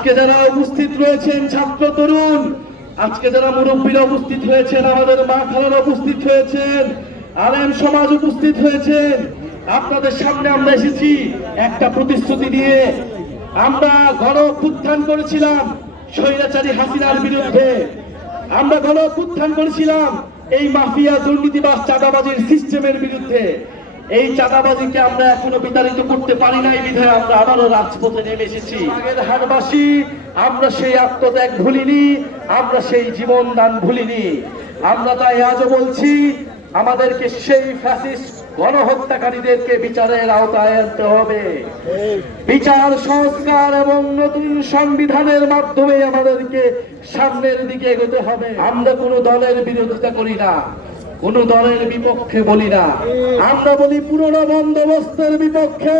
আজকে যারা উপস্থিত রয়েছেন ছাত্র তরুণ, আজকে যারা মুরব্বীরা উপস্থিত হয়েছেন, আমাদের মা খালারা উপস্থিত হয়েছেন, আলেম সমাজ উপস্থিত হয়েছেন, আপনাদের সামনে আমরা এসেছি একটা প্রতিশ্রুতি দিয়ে। আমরা গণ উত্থান করেছিলাম স্বৈরাচারী হাসিনার বিরুদ্ধে। আমরা গণ উত্থান করেছিলাম এই মাফিয়া দুর্নীতিবাস চাঁদাবাজির সিস্টেমের বিরুদ্ধে। এই চাঁদাবাজিকে আমরা এখনও বিতাড়িত করতে পারি নাই, বিধায় আমরা আবারও রাজপথে নেমে এসেছি। আগের হারবাসী আমরা সেই আত্মত্যাগ ভুলিনি, আমরা সেই জীবন দান ভুলিনি। আমরা তাই আজও বলছি, আমাদেরকে সেই ফ্যাসিস্ট গণহত্যাকারীদেরকে বিচারের আওতায় আনতে হবে। বিচার, সংস্কার এবং নতুন সংবিধানের মাধ্যমে আমাদেরকে সামনের দিকে এগোতে হবে। আমরা কোনো দলের বিরোধিতা করি না। কোন দলের বিপক্ষে বলি না। আমরা বলি পুরনো বন্দোবস্তের বিপক্ষে।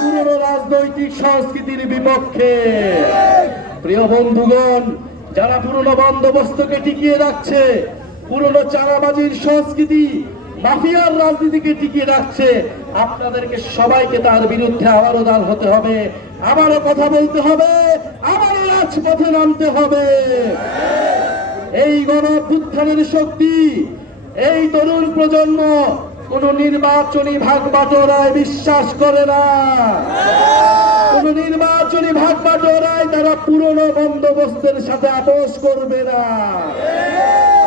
পুরনো রাজনৈতিক সংস্কৃতির বিপক্ষে। প্রিয় বন্ধুগণ, যারা পুরনো বন্দোবস্তকে টিকিয়ে রাখছে, পুরনো চারাবাজির সংস্কৃতি, মাফিয়ার রাজনীতিকে টিকিয়ে রাখছে, আপনাদেরকে সবাইকে তার বিরুদ্ধে আবারও দাঁড় হতে হবে, আবারও কথা বলতে হবে, আবারও রাজপথে নামতে হবে। এই গণ অভ্যুত্থানের শক্তি, এই তরুণ প্রজন্ম কোন নির্বাচনী ভাগ বাটোরায় বিশ্বাস করে না। কোন নির্বাচনী ভাগ বাটোরায় তারা পুরনো বন্দোবস্তের সাথে আপোষ করবে না।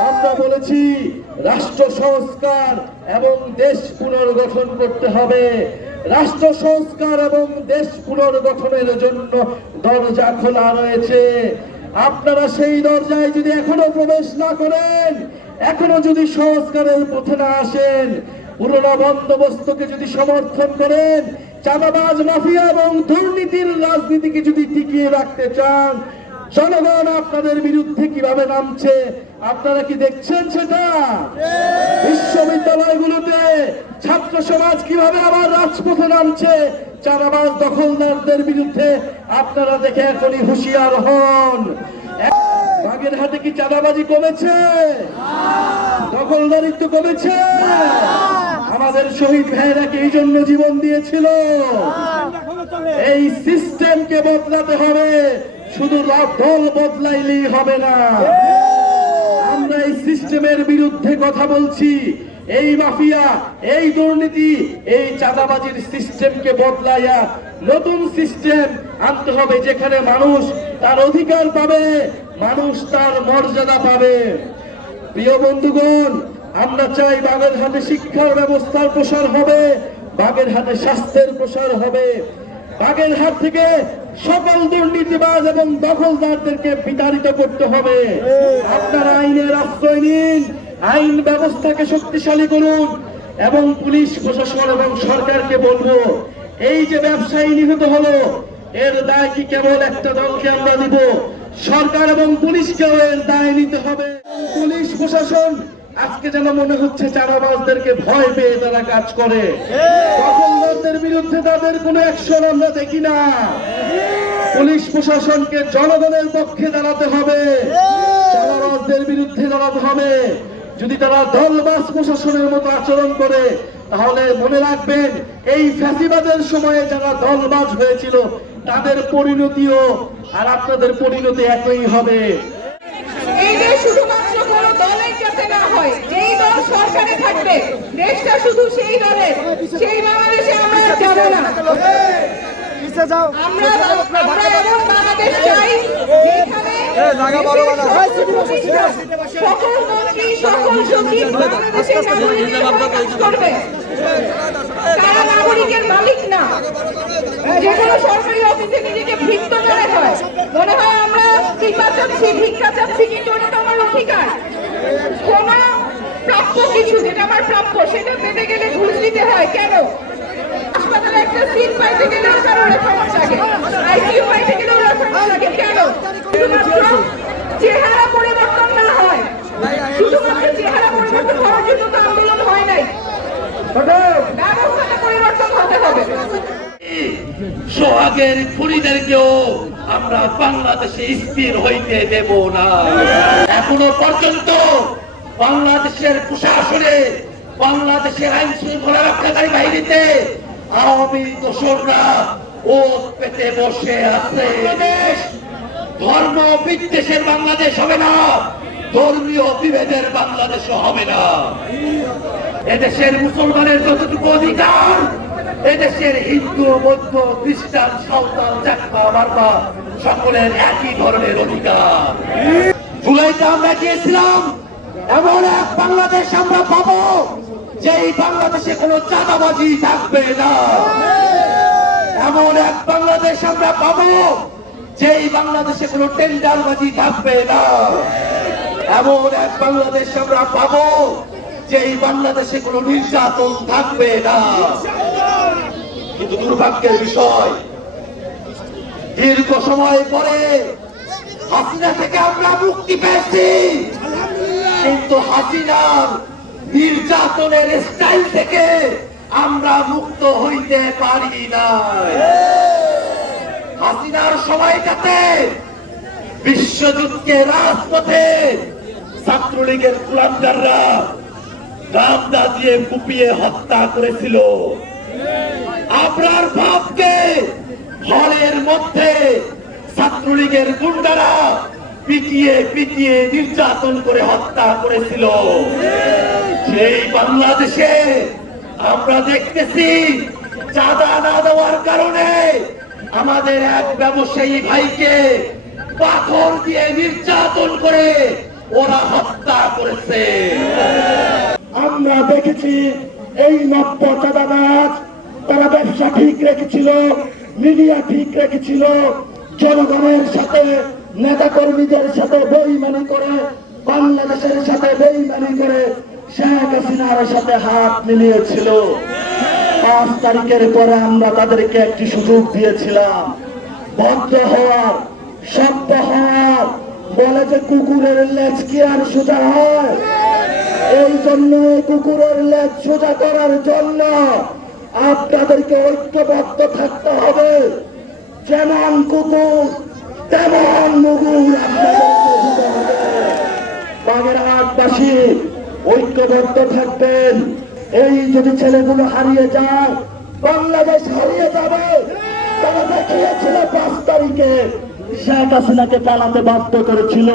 আমরা বলেছি, রাষ্ট্র সংস্কার এবং দেশ পুনর্গঠন করতে হবে। রাষ্ট্র সংস্কার এবং দেশ পুনর্গঠনের জন্য দরজা খোলা রয়েছে। আপনারা সেই দরজায় যদি এখনও প্রবেশ না করেন এখনও যদি সংস্কারের পথে না আসেন পুরোনো বন্দোবস্তকে যদি সমর্থন করেন চাঁদাবাজ মাফিয়া এবং দুর্নীতির রাজনীতিকে যদি টিকিয়ে রাখতে চান জনগণ আপনাদের বিরুদ্ধে কীভাবে নামছে আপনারা কি দেখছেন সেটা? বিশ্ববিদ্যালয়গুলোতে ছাত্র সমাজ কীভাবে আবার রাজপথে নামছে চারাবাজ দখলদারদের বিরুদ্ধে আপনারা দেখে এখনই হুঁশিয়ার হন। বাগেরহাটে কি চাঁদাবাজি কমেছে? দখলদারিত্ব কমেছে। আমাদের শহীদ ভাইরা কি এই জন্য জীবন দিয়েছিল? এই সিস্টেমকে বদলাতে হবে। শুধু দল বদলাইলেই হবে না। আমরা এই সিস্টেমের বিরুদ্ধে কথা বলছি। এই মাফিয়া, এই দুর্নীতি, এই চাঁদাবাজির সিস্টেমকে বদলাইয়া নতুন সিস্টেম আনতে হবে যেখানে মানুষ তার অধিকার পাবে, মানুষ তার মর্যাদা পাবে। প্রিয় বন্ধুগণ, আমরা চাই বাগেরহাটে শিক্ষার ব্যবস্থার প্রসার হবে বাগেরহাটে স্বাস্থ্যের প্রসার হবে। বাগেরহাট থেকে সকল দুর্নীতিবাজ এবং দখলদারদেরকে বিতাড়িত করতে হবে। আপনারা আইনের আশ্রয় নিন আইন ব্যবস্থাকে শক্তিশালী করুন এবং পুলিশ, প্রশাসন এবং সরকারকে বলব, এই যে ব্যবসায়ী নিহত হলো, এর দায় কি কেবল একটা দলকে আমরা দিব? সরকার এবং পুলিশকেও এর দায় নিতে হবে। পুলিশ, প্রশাসন, আজকে যেন মনে হচ্ছে চারাবাজদেরকে ভয় পেয়ে তারা কাজ করে। দখলদারদের বিরুদ্ধে তাদের কোনো অ্যাকশন আমরা দেখি না। পুলিশ, প্রশাসনকে জনগণের পক্ষে দাঁড়াতে হবে। চারাবাজদের বিরুদ্ধে দাঁড়াতে হবে। যদি তারা দলবাস প্রশাসনের মতো আচরণ করে, তাহলে মনে রাখবেন, এই ফ্যাসিবাদের সময়ে যারা দলবাজ হয়েছিল, তাদের পরিণতিও আর আপনাদের পরিণতি একই হবে। এই দেশ শুধুমাত্র কোন দলের যাতে না হয়, যেই দল সরকারে থাকবে, দেশটা শুধু সেই দলের, সেই বাংলাদেশে আমরা যাব না। পিছে যাও। নাগরিকের হয়ে মালিক না? সরকারি অফিসে নিজেকে ভিক্ত মনে হয়। মনে হয় আমরা ভিক্ষা চাচ্ছি ভিক্ষা চাচ্ছি কিন্তু ওটা আমার অধিকার। কোন প্রাপ্য কিছু যেটা আমার প্রাপ্য সেটা পেতে গেলে ঘুষ দিতে হয়। কেন? হাসপাতালে একটা সিট সোহাগের খুনিদেরকেও আমরা বাংলাদেশে স্থির হইতে দেব না। এখনও পর্যন্ত বাংলাদেশের প্রশাসনে, বাংলাদেশের আইন শৃঙ্খলা রক্ষাকারী বাহিনীতে আওয়ামী দোসররা ও পেতে বসে আছে। ধর্ম বিদ্বেষের বাংলাদেশ হবে না ধর্মীয় বিভেদের বাংলাদেশ হবে না। এদেশের মুসলমানের যতটুকু অধিকার এদেশের হিন্দু বৌদ্ধ খ্রিস্টান সাঁওতাল চাকমা বার্মা সকলের একই ধরনের অধিকার। জুলাইতে আমরা গিয়েছিলাম এমন এক বাংলাদেশ আমরা পাবো যেই বাংলাদেশে কোনো চাঁদাবাজি থাকবে না। এমন এক বাংলাদেশ আমরা পাবো, যেই বাংলাদেশে কোনো টেন্ডারবাজি থাকবে না। এমন এক বাংলাদেশ আমরা পাবো, যেই বাংলাদেশে কোনো নির্যাতন থাকবে না। কিন্তু দুর্ভাগ্যের বিষয়, দীর্ঘ সময় পরে হাসিনা থেকে আমরা মুক্তি পেয়েছি। কিন্তু হাসিনার নির্যাতনের স্টাইল থেকে আমরা মুক্ত হইতে পারি না হাসিনার সময়টাতে বিশ্বযুদ্ধকে রাজপথে ছাত্রলীগের কুলাঙ্গাররা রামদা দিয়ে কুপিয়ে হত্যা করেছিল। আপনার ভাবকে হলের মধ্যে ছাত্রলীগের গুন্ডারা পিটিয়ে পিটিয়ে নির্যাতন করে হত্যা করেছিল। সেই বাংলাদেশে আমরা দেখতেছি চাঁদা না দেওয়ার কারণে আমাদের এক ব্যবসায়ী ভাইকে পাথর দিয়ে নির্যাতন করে ওরা হত্যা করেছে। আমরা দেখেছি এই নব্য চাঁদাবাজ তারা ব্যবসা ঠিক রেখেছিল, মিডিয়া ঠিক রেখেছিল, জনগণের সাথে নেতা কর্মীদের সাথে বেইমানি করে, বাংলাদেশের সাথে বেইমানি করে শেখ হাসিনার সাথে হাত মিলিয়েছিল। পাঁচ তারিখের পরে আমরা তাদেরকে একটি সুযোগ দিয়েছিলাম। ভদ্র হওয়ার সভ্য হওয়ার, বলে যে কুকুরের লেজ কি আর সোজা হয়? এই জন্য কুকুরের লেজ সোজা করার জন্য আপনাদেরকে ঐক্যবদ্ধ থাকতে হবে। যেমন কুকুর তেমন মুগুর ঐক্যবদ্ধ থাকবেন। এই যদি ছেলেগুলো হারিয়ে যায়, বাংলাদেশ হারিয়ে যাবে। তারা দেখিয়েছিল পাঁচ তারিখে। শেখ হাসিনাকে পালাতে বাধ্য করেছিল।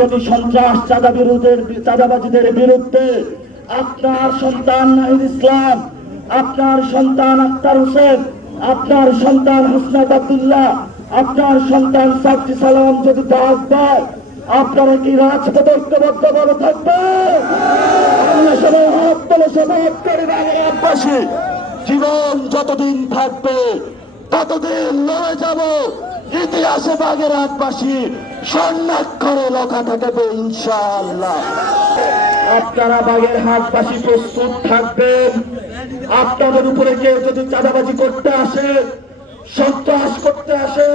যদি সন্ত্রাস চাঁদা বিরোধের চাঁদাবাজিদের বিরুদ্ধে। আপনার সন্তান নাহিদ ইসলাম, আপনার সন্তান আক্তার হোসেন, আপনার সন্তান আব্দুল্লাহ আপনার সন্তান সাবজি সালাম যদি ডাক দেয়, আপনারা কি রাজপথ ভাবে থাকবেন হাত জীবন যতদিন থাকবে, ততদিন লড়ে যাব। ইতিহাসে বাগের লেখা থাকবে আপনারা বাগের হাটবাসী প্রস্তুত থাকবেন। আপনাদের উপরে কেউ যদি চাঁদাবাজি করতে আসে সন্ত্রাস করতে আসে,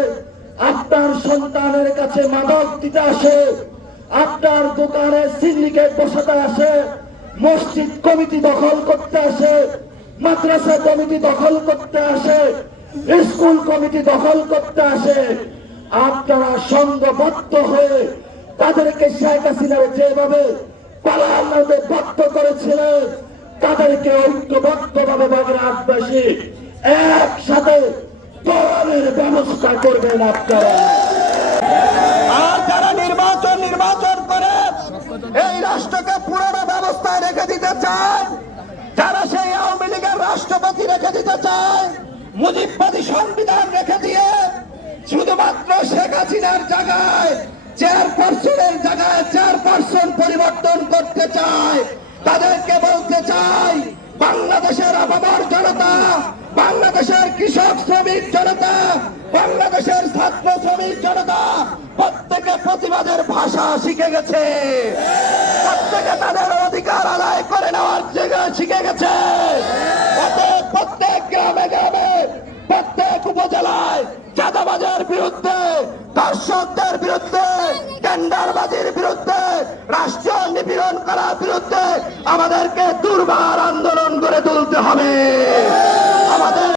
আপনার সন্তানের কাছে মাদক দিতে আসে, আপনার দোকানে সিন্ডিকেট বসাতে আসে, মসজিদ কমিটি দখল করতে আসে, মাদ্রাসা কমিটি দখল করতে আসে, স্কুল কমিটি দখল করতে আসে। আপনারা সংঘবদ্ধ হয়ে তাদেরকে শেখ হাসিনার যেভাবে পালানোতে বাধ্য করেছিলেন, তাদেরকে ঐক্যবদ্ধ ভাবে বাগেরহাটবাসী একসাথে দলের ব্যবস্থা করবেন আপনারা। আর যারা নির্বাচন নির্বাচন করে এই রাষ্ট্রকে পুরনো ব্যবস্থায় রেখে দিতে চায়, যারা সেই আওয়ামী লীগের রাষ্ট্রপতি রেখে দিতে চায়, মুজিববাদী সংবিধান রেখে দিয়ে শুধুমাত্র শেখ হাসিনার জায়গায় চেয়ারপারসনের জায়গায় চেয়ারপারসন পরিবর্তন করতে চায়, তাদেরকে বলতে চাই, বাংলাদেশের আবাবার জনতা বাংলাদেশের কৃষক শ্রমিক জনতা, বাংলাদেশের ছাত্র শ্রমিক জনতা, প্রত্যেকে প্রতিবাদের ভাষা শিখে গেছে। প্রত্যেকে তাদের অধিকার আদায় করে নেওয়ার জায়গা শিখে গেছে। প্রত্যেক গ্রামে গ্রামে, প্রত্যেক উপজেলায় চাঁদাবাজের বিরুদ্ধে দর্শকদের বিরুদ্ধে, টেন্ডারবাজির বিরুদ্ধে, রাষ্ট্রীয় করার বিরুদ্ধে আমাদেরকে দুর্বার আন্দোলন করে তুলতে হবে। আমাদের